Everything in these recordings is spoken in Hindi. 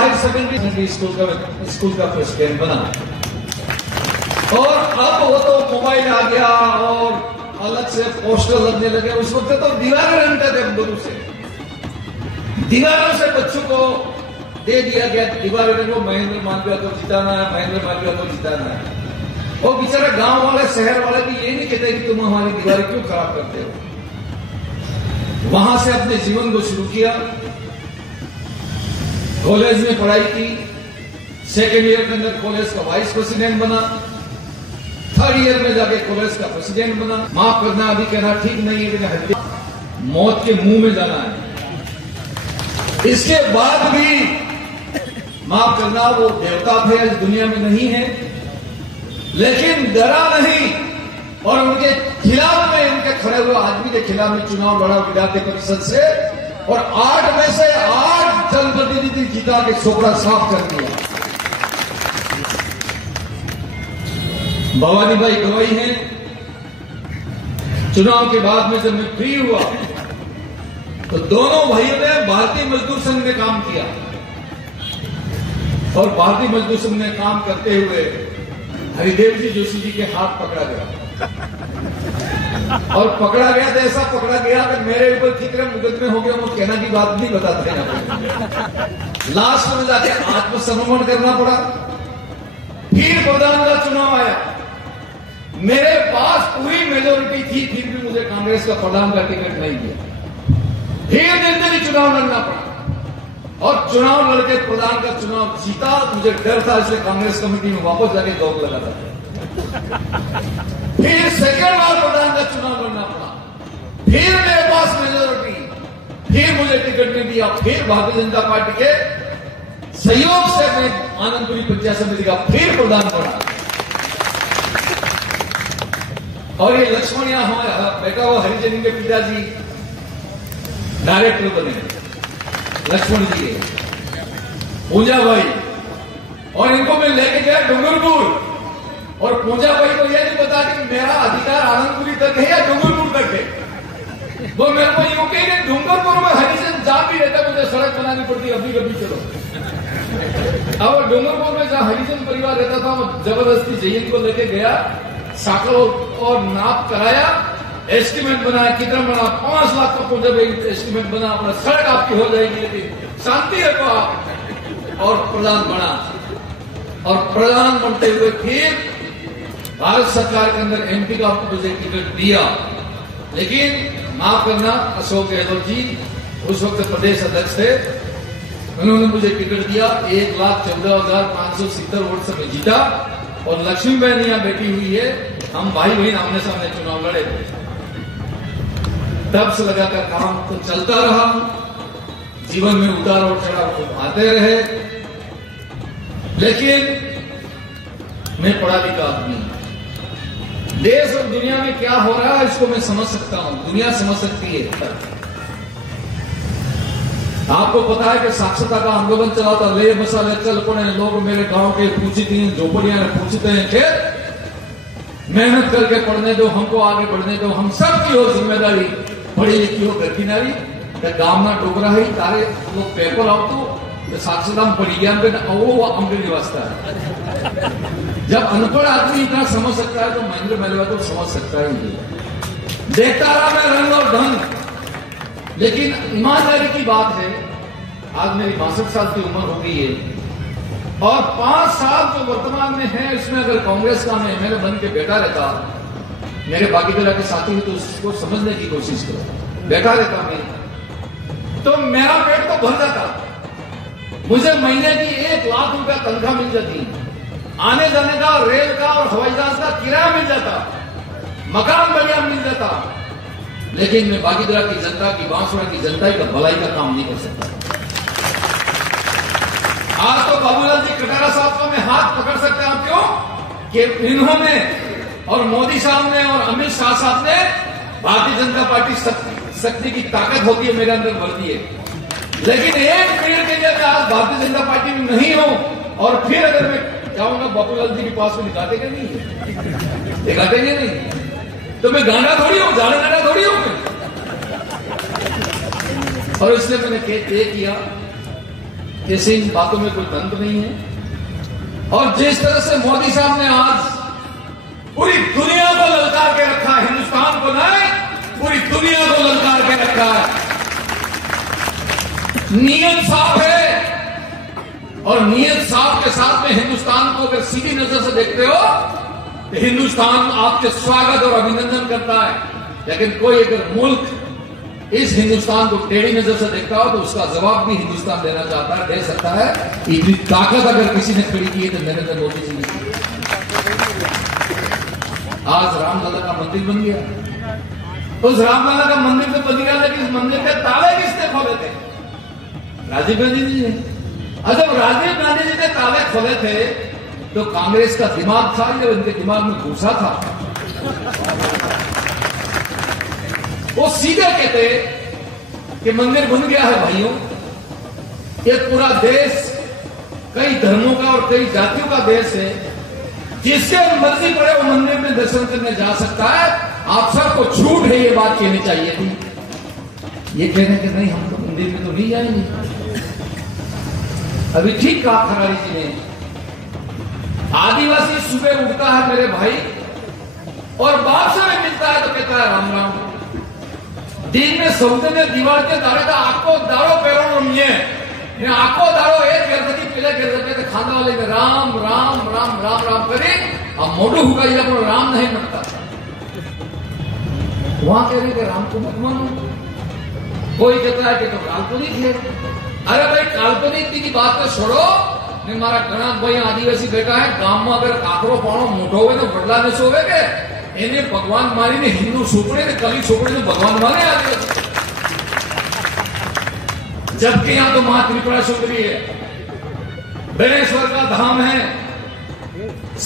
हायर सेकेंडरी स्कूल का प्रेसिडेंट बना। और अब वो तो मोबाइल आ गया और अलग से पोस्टर लगने लगे। उस वक्त तो दीवारें रंगते थे बंदूक से, दीवारों से बच्चों को दे दिया गया दीवारें रंगो, महेंद्र मालवीय को जिताना है, महेंद्र मालवीय को जिताना है। वो बेचारा गांव वाले शहर वाले भी ये नहीं कहते कि तुम हमारी दीवारें क्यों खराब करते हो। वहां से अपने जीवन को शुरू किया, कॉलेज में पढ़ाई की, सेकेंड ईयर के अंदर कॉलेज का वाइस प्रेसिडेंट बना, थर्ड ईयर में जाके कॉलेज का प्रेसिडेंट बना। माफ करना अभी कहना ठीक नहीं है, लेकिन मौत के मुंह में जाना है। इसके बाद भी माफ करना वो देवता थे, आज दुनिया में नहीं है, लेकिन डरा नहीं और उनके खिलाफ में, उनके खड़े हुए आदमी के खिलाफ में चुनाव लड़ा विधायक परिषद से और 8 में से 8 जनप्रतिनिधि जीता के सोपड़ा साफ कर दिया। भवानी भाई गवाही हैं। चुनाव के बाद में जब मैं फ्री हुआ तो दोनों भाइयों ने भारतीय मजदूर संघ में काम किया और भारतीय मजदूर संघ में काम करते हुए हरिदेव जी जोशी जी के हाथ पकड़ा गया और पकड़ा गया तो ऐसा पकड़ा गया कि मेरे ऊपर कितने मुकदमे हो गए वो कहना की बात नहीं बताते ना। लास्ट में जाके आत्मसमर्पण करना पड़ा। फिर प्रधान का चुनाव आया, मेरे पास पूरी मेजोरिटी थी, फिर भी मुझे कांग्रेस का प्रधान का टिकट नहीं दिया। फिर निर्दलीय चुनाव लड़ना पड़ा और चुनाव लड़के प्रधान का चुनाव जीता। मुझे डर था, इसलिए कांग्रेस कमेटी में वापस जाके दौड़ लगा था। फिर सेकेंड बार प्रधान का चुनाव लड़ना पड़ा, फिर मेरे पास मेजोरिटी, फिर मुझे टिकट नहीं दिया। फिर भारतीय जनता पार्टी के सहयोग से मैं आनंदपुरी पंचायत समिति का फिर प्रधान बना और ये लक्ष्मण यहां हमारा बेटा हुआ हरिजन के पिताजी डायरेक्टर बने, लक्ष्मण जी पूजा भाई, और इनको मैं लेके गया डूंगरपुर और पूजा भाई को यह नहीं पता कि मेरा अधिकार आनंदपुरी तक है या डूंगरपुर तक है। वो मेरे को यूं कहे कि डूंगरपुर में हरिजन जहां भी रहता मुझे सड़क बनानी पड़ती, अभी कभी चलो। अब डूंगरपुर में जहां हरिजन परिवार रहता था, वो जबरदस्ती जयंत को लेके गया, साकल और नाप कराया, एस्टीमेट बनाया, कितना बना 5 लाख का पूजा भाई एस्टीमेट बना, अपना सड़क आपकी हो जाएगी, लेकिन शांति रखो आप। और प्रधान बना और प्रधान बनते हुए फिर भारत सरकार के अंदर एमपी का मुझे टिकट दिया। लेकिन माफ करना, अशोक गहलोत जी उस वक्त प्रदेश अध्यक्ष थे, उन्होंने मुझे टिकट दिया। 1,14,570 वोट से मैं जीता और लक्ष्मी बहन यहां बैठी हुई है, हम भाई बहन आमने सामने चुनाव लड़े थे। तब से लगाकर काम तो चलता रहा, जीवन में उतार और चढ़ाव आते रहे, लेकिन मैं पढ़ा लिखा आदमी, देश और दुनिया में क्या हो रहा है इसको मैं समझ सकता हूं, दुनिया समझ सकती है। आपको पता है कि साक्षरता का आंदोलन चला था, ले मसाले चल पड़े, लोग मेरे गांव के पूछते हैं, झोपड़ियां पूछते हैं कि मेहनत करके पढ़ने दो, हमको आगे बढ़ने दो, हम सबकी हो जिम्मेदारी, पढ़ी लिखी हो घर की नारी, गांव ना डोगरा है तारे लोग पेपर आओ तो साक्षरता पढ़ी गया वो अमृत निवासता है। जब अनपढ़ आदमी इतना समझ सकता है तो महेंद्र मालवीय तो समझ सकता ही नहीं। देखता रहा मैं रंग और ढंग, लेकिन ईमानदारी की बात है, आज मेरी 62 साल की उम्र हो गई है और 5 साल जो वर्तमान में है इसमें अगर कांग्रेस का मैं एमएलए बन के बैठा रहता, मेरे बाकी तरह के साथी तो उसको समझने की कोशिश करो, बैठा रहता मैं तो मेरा पेट तो भर जाता, मुझे महीने की 1 लाख रुपया तनख्वाह मिल जाती, आने जाने का रेल का और हवाई जहाज का किराया मिल जाता, मकान बढ़िया मिल जाता, लेकिन मैं बाकी तरह की जनता की, बांसवाड़ा की जनता का भलाई का काम नहीं कर सकता। आज तो बाबूलाल जी कटारा साहब को मैं हाथ पकड़ सकता हूं, क्यों कि इन्होंने और मोदी साहब ने और अमित शाह साहब ने भारतीय जनता पार्टी शक्ति की ताकत होती है मेरे अंदर भर दी है, लेकिन एक मिनट के लिए मैं आज भारतीय जनता पार्टी में नहीं हूं और फिर अगर मैं जाऊंगा बाबूलाल जी के पास में दिखाते नहीं है, दिखाते नहीं तो मैं गाना थोड़ी हूं, गाना थोड़ी हूं मैं। और इसलिए मैंने तय किया ऐसी इन बातों में कोई तंत्र नहीं है। और जिस तरह से मोदी साहब ने आज पूरी दुनिया को ललकार के रखा है, हिंदुस्तान को नहीं पूरी दुनिया को ललकार के रखा है। नीयत साफ है और नीयत साफ के साथ में हिंदुस्तान को अगर सीधी नजर से देखते हो तो हिंदुस्तान आपके स्वागत और अभिनंदन करता है। लेकिन कोई अगर मुल्क इस हिंदुस्तान को टेढ़ी नजर से देखता हो तो उसका जवाब भी हिंदुस्तान देना चाहता है, दे सकता है। इतनी ताकत अगर किसी ने खड़ी की है तो नरेंद्र मोदी जी ने की। आज रामलला का मंदिर बन गया। उस रामलला का मंदिर तो बन गया, लेकिन इस मंदिर के ताले किसने खोले थे? राजीव गांधी जी ने। और जब राजीव गांधी जी ने ताले खोले थे तो कांग्रेस का दिमाग था या उनके दिमाग में घुसा था? वो सीधे कहते कि मंदिर बन गया है भाइयों, ये पूरा देश कई धर्मों का और कई जातियों का देश है, जिससे मर्जी पड़े वो मंदिर में दर्शन करने जा सकता है। आप सबको छूट है, ये बात कहनी चाहिए थी। ये कहने के नहीं हम तो मंदिर में तो नहीं जाएंगे। अभी ठीक कहा खराड़ी जी ने, आदिवासी सुबह उठता है मेरे भाई और बाप से में मिलता है तो कहता है राम राम। दिन में सौदे में दीवार के दारे था आपको दारो पैरों रमिए आको दारो एक गरदकी पीले गरदके खाना वाले में राम राम राम राम राम करे अब मोटू हुआ राम नहीं मरता। वहां कह रहे कि राम को मत मानो। कोई कहता है कि तो काल्पनिक है। अरे भाई काल्पनिक की बात को छोड़ो। ने मारा घना भाई आदिवासी बेटा है गांव में अगर काकरो पाणो मोटो हो तो बदला ने सोवे के એને ભગવાન મારીને હિન્દુ છોકરે ને કલી છોકરે ने भगवान माने आगे, जबकि यहां तो मां त्रिपुरा सुंदरी है, बेनेश्वर का धाम है,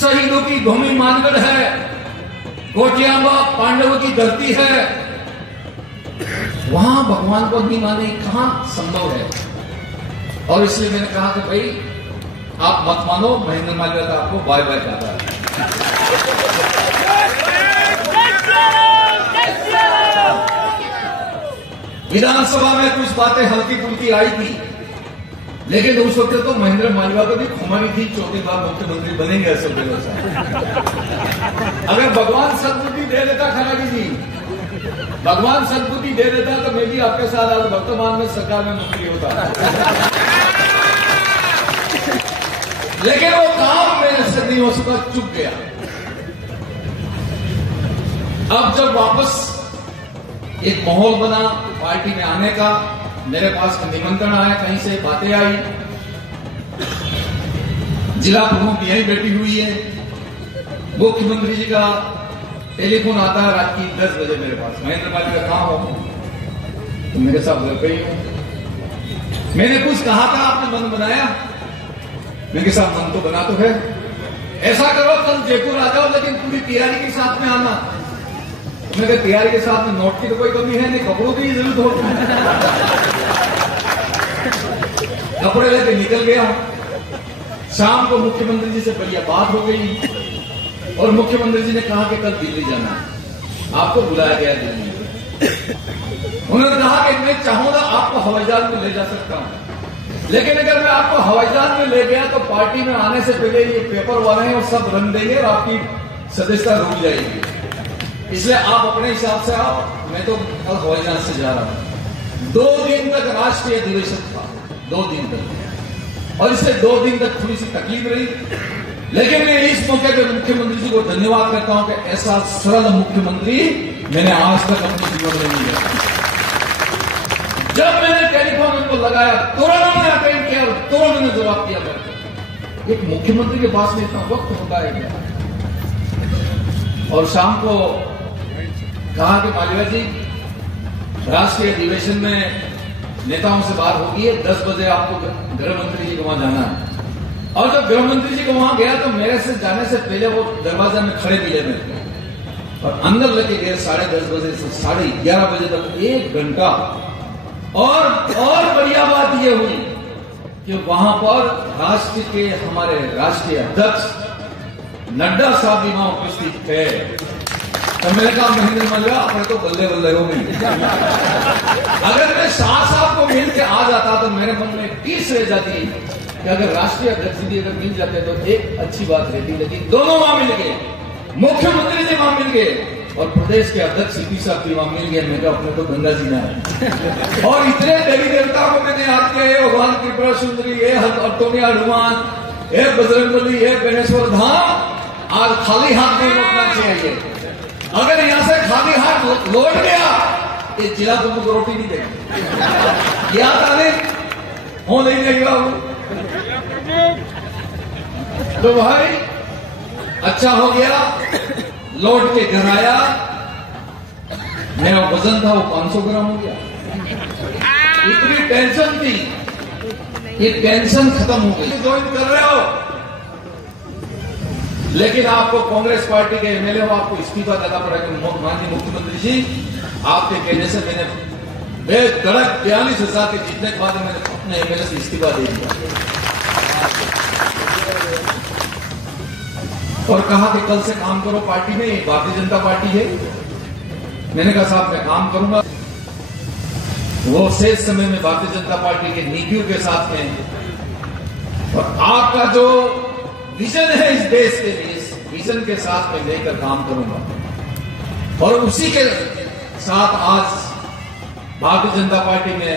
शहीदों की भूमि मानगढ़ है, कोटियाबा पांडवों की धरती है। वहां भगवान को नहीं माने कहां संभव है? और इसलिए मैंने कहा कि भाई आप मत मानो, महेंद्र मालवीय आपको बाय बाय कहता है। विधानसभा में कुछ बातें हल्की फुल्की आई थी, लेकिन उस वक्त तो महेंद्र मालवीय को भी खुमारी थी चौथी बार मुख्यमंत्री बनेंगे ऐसे अगर भगवान सद्बुद्धि दे देता खराड़ी जी, भगवान सद्बुद्धि दे देता तो मैं भी आपके साथ आज वर्तमान में सरकार में मंत्री होता। लेकिन वो काम मेरे से नहीं हो सका, चुप गया। अब जब वापस एक माहौल बना पार्टी में आने का, मेरे पास निमंत्रण आया, कहीं से बातें आई, जिला प्रमुख यहीं बैठी हुई है, मुख्यमंत्री जी का टेलीफोन आता है रात की 10 बजे मेरे पास, महेंद्र मालवीय कहां हो? तो मेरे साथ घर पे ही हूं। मैंने कुछ कहा था, आपने मन बनाया? मेरे साथ मन तो बना तो है। ऐसा करो कल जयपुर आ जाओ, लेकिन पूरी तैयारी के साथ में आना। मेरे तैयारी के साथ में नोट की तो कोई कमी है नहीं, कपड़ों की जरूरत होती है। कपड़े लेके निकल गया। शाम को मुख्यमंत्री जी से बढ़िया बात हो गई और मुख्यमंत्री जी ने कहा कि कल दिल्ली जाना है, आपको बुलाया गया दिल्ली। उन्होंने कहा कि मैं चाहूंगा आपको हवाई जहाज में ले जा सकता हूं, लेकिन अगर मैं आपको हवाई जहाज में ले गया तो पार्टी में आने से पहले ये पेपर वाले हैं और सब रन देंगे और आपकी सदस्यता रुक जाएगी। इसलिए आप अपने हिसाब से आओ, मैं तो कल हवाई जहाज से जा रहा हूं। 2 दिन तक राष्ट्रीय अधिवेशन था, 2 दिन तक, और इससे 2 दिन तक थोड़ी सी तकलीफ रही। लेकिन मैं इस मौके पर मुख्यमंत्री जी को धन्यवाद करता हूं कि ऐसा सरल मुख्यमंत्री मैंने आज तक अपने जीवन में नहीं देखा। जब मैंने टेलीफोन उनको लगाया, तुरंत मैंने अटेंड किया और तुरंत मैंने जवाब दिया। एक मुख्यमंत्री के पास में इतना वक्त होता है क्या? और शाम को कहा कि मालवीय जी, राष्ट्रीय अधिवेशन में नेताओं से बात होगी है, 10 बजे आपको गृह मंत्री जी को वहां जाना है। और जब गृह मंत्री जी को वहां गया तो मेरे से जाने से पहले वो दरवाजे में खड़े मिले मेरे को और अंदर लेके गए 10:30 बजे से 11:30 बजे तक 1 घंटा। और बढ़िया बात यह हुई कि वहां पर राष्ट्र के हमारे राष्ट्रीय अध्यक्ष नड्डा साहब भी वहां उपस्थित थे। तो मैंने कहा महेंद्र मल्ला अपने तो बल्ले बल्ले हो गई। अगर मैं शाह साहब को मिल के आ जाता तो मेरे मन में पीस रह जाती कि अगर राष्ट्रीय अध्यक्ष जी अगर मिल जाते तो एक अच्छी बात रहती, लेकिन दोनों वहां मिल गए, मुख्यमंत्री जी वहां मिल गए और प्रदेश के अध्यक्ष सीपी साहब जी वहां मिल गए। मैं अपने तो गंगा जी ना है। और इतने देवी देवता को मैंने याद किया, ये भगवान त्रिपुरा सुंदरी, ये अटोनिया हनुमान, ये बजरंगबली, ये बेनेश्वर धाम, आज खाली हाथ नहीं लौटना चाहिए। अगर यहां से खाली हाथ लौट गया, ये जिला तुमको रोटी नहीं देगा। क्या ताले हो नहीं देगा वो। तो भाई अच्छा हो गया, लौट के घर आया, मेरा वजन था वो 500 ग्राम हो गया। इतनी टेंशन थी, ये टेंशन खत्म हो गई। ज्वाइन कर रहे हो, लेकिन आपको कांग्रेस पार्टी के एमएलए हो, आपको इस्तीफा देना पड़ेगा। माननीय मुख्यमंत्री जी, आपके कहने से मैंने बेधड़क 42,000 के जीतने के बाद मैंने अपने एमएलए से इस्तीफा दे दिया और कहा कि कल से काम करो पार्टी में, भारतीय जनता पार्टी है। मैंने कहा साहब मैं काम करूंगा। वो शेष समय में भारतीय जनता पार्टी के नीतियों के साथ में और आपका जो विजन है इस देश के लिए, इस विजन के साथ में लेकर काम करूंगा। और उसी के साथ आज भारतीय जनता पार्टी में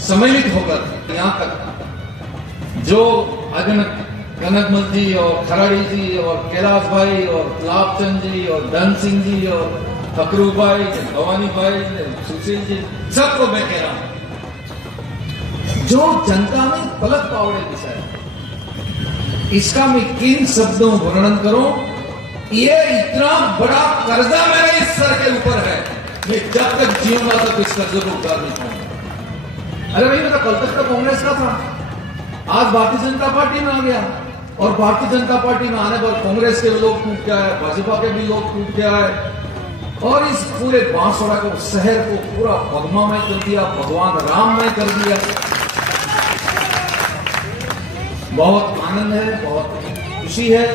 सम्मिलित होकर यहां तक जो कनकमल जी और खराड़ी जी और कैलाश भाई और लाभचंद जी और धन सिंह जी और फकरू भाई, भवानी भाई, सुशील जी, सबको मैं कह रहा हूं, जो जनता ने पलक पावड़े दिखाया, इसका मैं किन शब्दों वर्णन करूं। ये इतना बड़ा कर्जा मेरे इस सर के ऊपर है, मैं जब तक जीऊंगा तक इस कर्जे को उतार नहीं पाऊंगा। अरे भाई मैं तो कल तक तो कांग्रेस का था, आज भारतीय जनता पार्टी में आ गया और भारतीय जनता पार्टी में आने पर कांग्रेस के लोग टूट गया है, भाजपा के भी लोग टूट गया है और इस पूरे बांसवाड़ा को, शहर को पूरा भगवामय कर दिया, भगवान राममय कर दिया। बहुत आनंद है, बहुत खुशी है।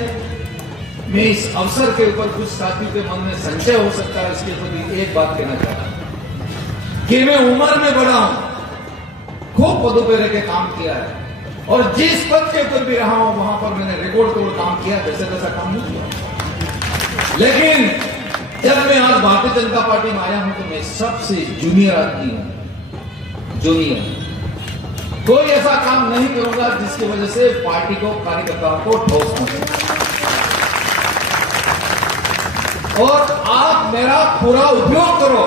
मैं इस अवसर के ऊपर कुछ साथियों के मन में संशय हो सकता है, इसके प्रति एक बात कहना चाहता हूं कि मैं उम्र में बड़ा हूं, खूब पदों पर रह के काम किया है और जिस पद के ऊपर भी रहा हूं वहां पर मैंने रिकॉर्ड तोड़ काम किया, जैसे तैसा काम नहीं किया। लेकिन जब मैं आज भारतीय जनता पार्टी में आया हूं तो मैं सबसे जूनियर आदमी हूं, जूनियर। कोई ऐसा काम नहीं करूंगा जिसकी वजह से पार्टी को, कार्यकर्ताओं को ठोस पहुंचे। और आप मेरा पूरा उपयोग करो,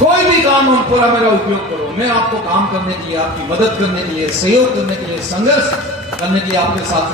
कोई भी काम हो पूरा मेरा उपयोग करो। मैं आपको काम करने के लिए, आपकी मदद करने के लिए, सहयोग करने के लिए, संघर्ष करने के लिए आपके साथ